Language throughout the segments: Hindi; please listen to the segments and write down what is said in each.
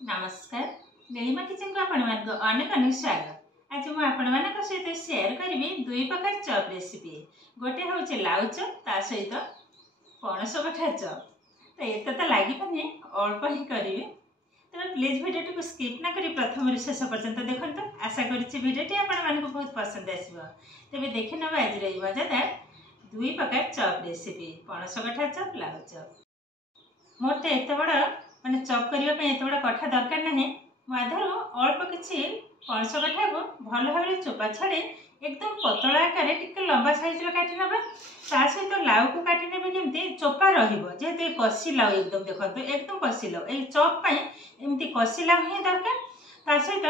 नमस्कार नीलिमा किचन को अनेक अनेक स्वागत। आज मुझे सहित शेयर करी दुई प्रकार चॉप रेसिपी। गोटे हूँ लाउ चॉप ता सहित पणस कठा चॉप। तो ये तो लगे अल्प ही करी। तेज प्लीज भिडियो को स्किप ना करी प्रथम शेष पर्यंत देखते। आशा करीडियोटी आपको बहुत पसंद आसो। तेज देखि ना आज मजादार दुई प्रकार चॉप रेसिपी पणस कठा चॉप लाउ चॉप। मोर तो एत बड़ माने चॉप करने एत बड़ा कठा दरकार ना आधार अल्प किसी पणस कठा को भल भाव चोपा छाड़े एकदम पतला आकार टिके लंबा साइज काटि ना सहित लाउ को काटि ने जमी चोपा रही कषि लाउ एकदम देखो एकदम कषि लाउ ये चॉप एमती कषि लाउ ही दरकार सहित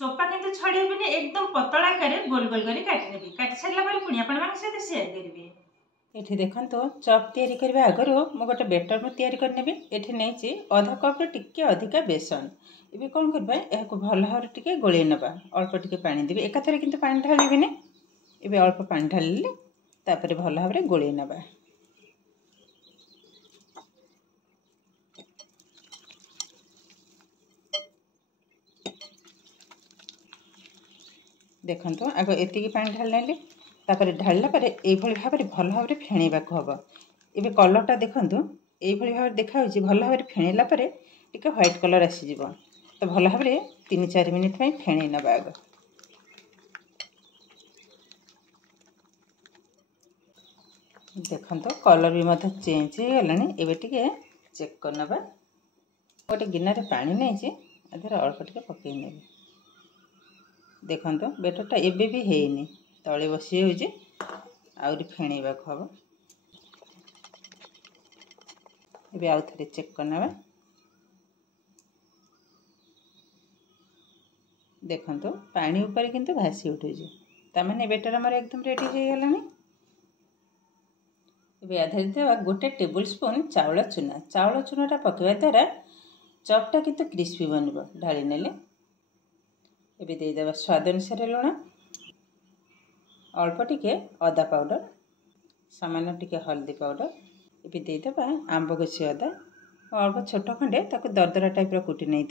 चोपा किंतु छड़ेबी एकदम पतला आकार गोल गोल कर काटि सारा पुणी आप सेयार करेंगे। ये देखो चॉप तैयारी करने आगर मु गोटे बेटर में तैयारी करनेबी। ये नहीं आधा कप टिके अधिका बेसन। ये कौन करबा यह भल भाव टिके गोले नबा अल्प टिके पानी देबी एकाथरे किंतु पानी ढालिबिनी। ये अल्प पानी ढालिले तापर भल भाव गोले नबा। देखो आग एतिकी पानी ढाल तापर ढाला भाव भल भाव फेणेबा हम। ये कलरटा देखूँ ये भाव देखा भल भाव फेणला टिके व्हाइट कलर आसीज। तो भल भाव 3-4 मिनिट फेणे नबा। आग देखो कलर भी मत चेंज हो गलानी। एबे टिके चेक कर नबा। गोटे गिनारे पानी नहीं आधर अल्प टिके पकई ने। देखो बेटरटा एबे भी हैनी तले बसी होरी फेणेबा हम। ये आउ थे चेक करना। देखो पानी ऊपर किंतु भासी उठू ताने बेटर आमर एकदम रेडी हो गलानी। ये आधार देवा गोटे टेबुल स्पून चाउल चूनाटा पकड़ा द्वारा चॉपटा किंतु क्रिस्पी बनब। ढाली नेले ये देदेवा स्वाद अनुसार लुण अल्प टिके अदा पाउडर सामान्य टिके हल्दी पाउडर ये देदेवा आंब घोषी अदा अल्प छोट खंडे ताको दरदरा टाइप कुटी नहीं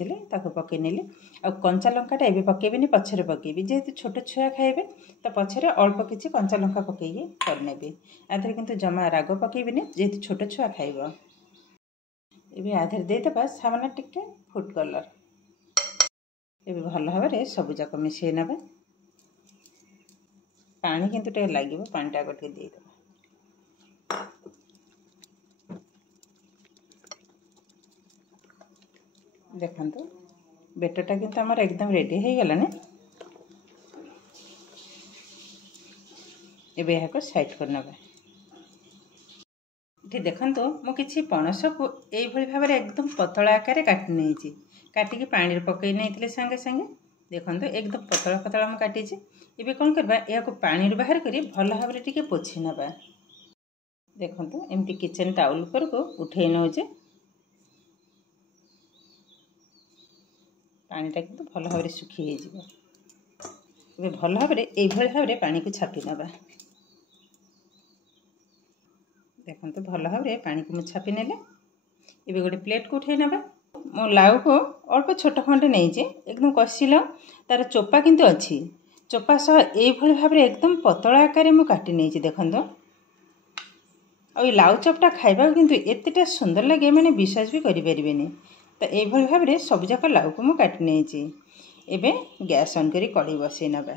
पकई नेली। आ कंचा लंकाटा ये पकेबी पछरे पकेबी जेहेतु छोट छुआ खाइबे तो पछरे अल्प किसी कंचा लंका पकईकी करनेबी। आधे किंतु जमा राग पकेबी जेहेतु छोट छुआ खाइब। ये आधे देदेवा सामान्य टिके फूड कलर ये भल भाव सबुजाक मिसई नबा। पानी किंतु टे लगे पानीटा गोटे देदेवा। देखो बेटरटा किंतु आमर एकदम रेडी हो गलानी। एबे यहाँ साइड कर नबा। ये देखो मु किछि पणस को यही भाव एकदम पतला आकार काटि नहीं काटिकी पानी पकई नहीं सांगे सांगे। देखो एकदम पतला पतला मुझे काटी। ये कौन करबा या पानी बाहर करी भल भाव टिके पोछि नबा। देखो एमती किचन टाउल पर को उठे नौजे पानीटा किंतु भल भाव सुखी हो भल भाव पानी को छापी नबा। देखो भल भाव पानी को मुझे छापी नेले। ये गोटे प्लेट को उठे नबा। मो लाउ को अल्प छोट खंडे नहीं एकदम कषि लाउ तार चोपा किंतु अच्छी चोपा सह ये भाव एकदम पतला आकार मुझे काटि नहीं। देखो आ लाउ चॉपटा खाइबा किंतु एतेटा सुंदर लगे मैंने विश्वास भी करें। तो ये भाव सबुजाक लाउ को मुझे काटि नहीं। एबे गैस ऑन करी कढ़ी बसई नबा।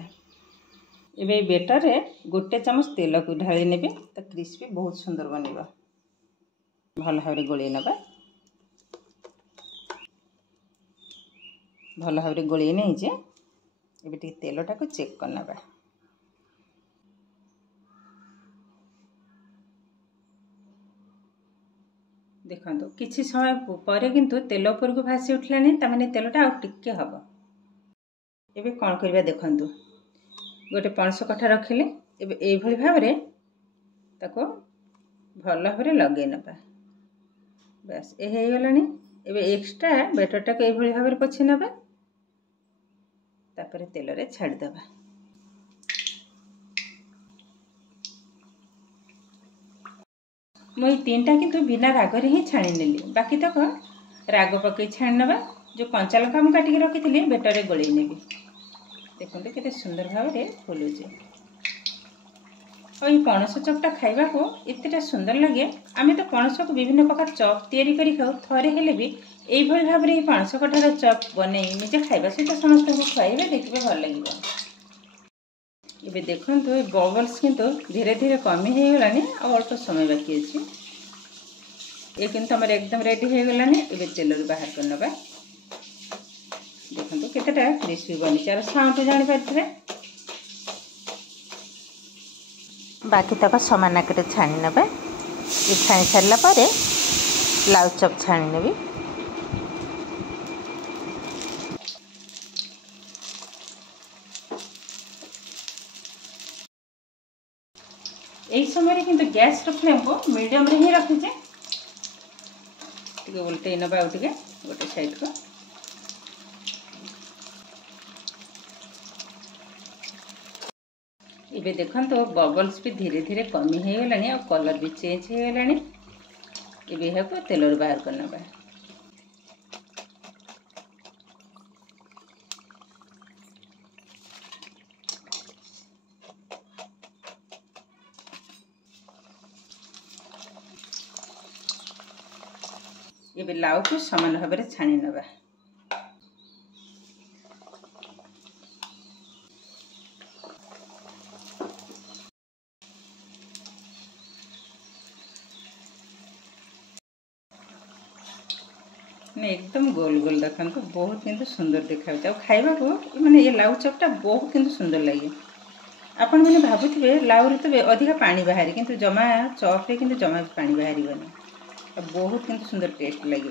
एबे बेटर रे गोटे चामच तेल को ढाली नेबे तो क्रिस्पी बहुत सुंदर बनेगा। भल भाव गोले नबा। भल भाव गोले नहीं एबे तेलटा को चेक कर नबा। देखो किसी समय पर किंतु तेल उपर को भासी उठलानी तामाने तेलटा आउ टिके हम। एबे कौन करबा देखो गोटे पणस कठा रखिले ये भाव ताको भल भाव लगे नबा। बस ये हो गलानी। एबे एक्स्ट्रा बेटरटा को ये भाव पोछि नबा तापर तेल रे छाड़ देबा। मुई तीनटा किंतु बिना रागरे ही छाणी नेली बाकी तक राग पकई छाणी नबा। जो कंचा लंका मु काटिक रखी बेटर गोल नेबी। देखो केते सुंदर भाव में फुलुचे। और ये पणस चपटा खाइबा को एतेटा सुंदर लगे। आमे तो पणस को विभिन्न प्रकार चप तैयारी करी खाऊ, थरे हेले भी एई भली भाव में पणस कठार चप बने निजे खाइबा सहित समस्त को खुआइबे, देखिबे भल लगिबो। ये देखंतु ए बबल्स किंतु धीरे धीरे कमी हो गलानी और अल्प समय बाकी अछि। ये किंतु हमर एकदम रेडी हो गलानी। एबे तेल बाहर कर नबा। देखंतु केतेटा क्रिस्पी बनी चार साउंड जानि पारथिबे। बाकी तक समान आकर छाणी नबे। ये छाणी सारला परे लाउ चप छाणी नेबी। यही समय किंतु गैस फ्लेम को मीडियम रे ही रखीचे। टिके उल्टे नबा उठिके गोटे साइड को। इबे देखंतो बबल्स भी धीरे धीरे कमी हो गलानी और कलर भी चेंज हो गलानी। इबे हेको तेल बाहर कर नबा। इबे लाउ को समान भाव में छाणी नबा। एकदम गोल गोल देखन तो बहुत किंतु सुंदर देखा खाइबा को माने ये लाउ चपटा बहुत किंतु सुंदर लगे। आपण मैंने भावुवे लाउ रे तो अधिक पानी बाहरी किंतु जमा चप रे किंतु जमा पानी बाहरी बहुत किंतु सुंदर टेस्ट लगे।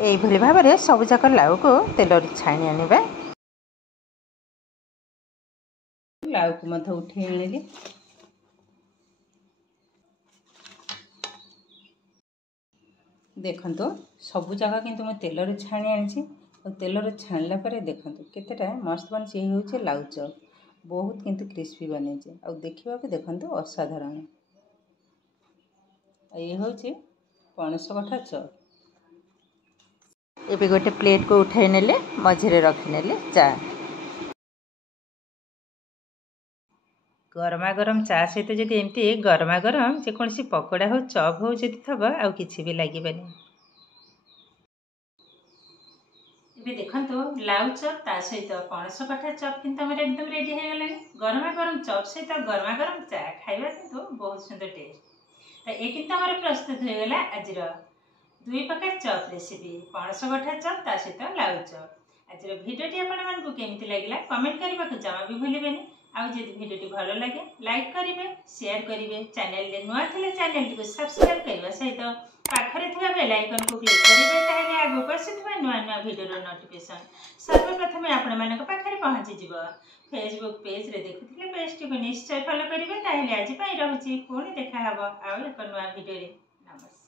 एई भली भाव में सब जाक लाउ को तेल छाणी आनिबा। लाउ को मध उठे आनिले। देखो सबू जगह किंतु मैं तेल छाणी आनी और तेल छाणला पर देखो केतेटा मस्त बन से होचे लाउ चप बहुत किंतु क्रिस्पी बने और देखा देखो असाधारण। ये होचे पणस कठा चप। एबे गोटे प्लेट को उठाई नेले मझिरे रखी नेले चा। गरमा गरम चा सहित जदि एमती गरमा गरम जेकोसी पकोड़ा हो चप हो जदि थब आउ किछि भी लागिबनी। इबे देखंतो लाउ चप ता सहित पणस कठा चप किंतु हमर एकदम रेडी हो गलानी। गरमा गरम चप सहित गरमा गरम चा खाइबा किंतु बहुत सुंदर टेस्ट। तो ए किंतु हमर प्रस्तुत हो गला आजिर दुई प्रकार चप रेसिपी पणस कठा चप ता सहित लाउ चप। आजिर भिडियोटी आपण मानकु केमिति लागिला कमेंट करबा को जमा भी भूलिबेनी। आउ जदि भिडियोटी भलो लगे लाइक करिवे, शेयर करिवे, चैनल ले नुआ थिले चैनल को सब्सक्राइब करबा सहित पाखरे थिबा बेल आइकन को क्लिक करिवे ताहे आगो पसिथबा नुआ नुआ भिडियो रो नोटिफिकेशन सर्वप्रथम आपण मानक पाखरे पहुंची जिवो। फेसबुक पेज रे देखुथिले पेजटी को निश्चय फॉलो करिवे ताहे आज पई रहउची पुणी देखा हबो आउ एक नुआ भिडियो रे। नमस्कार।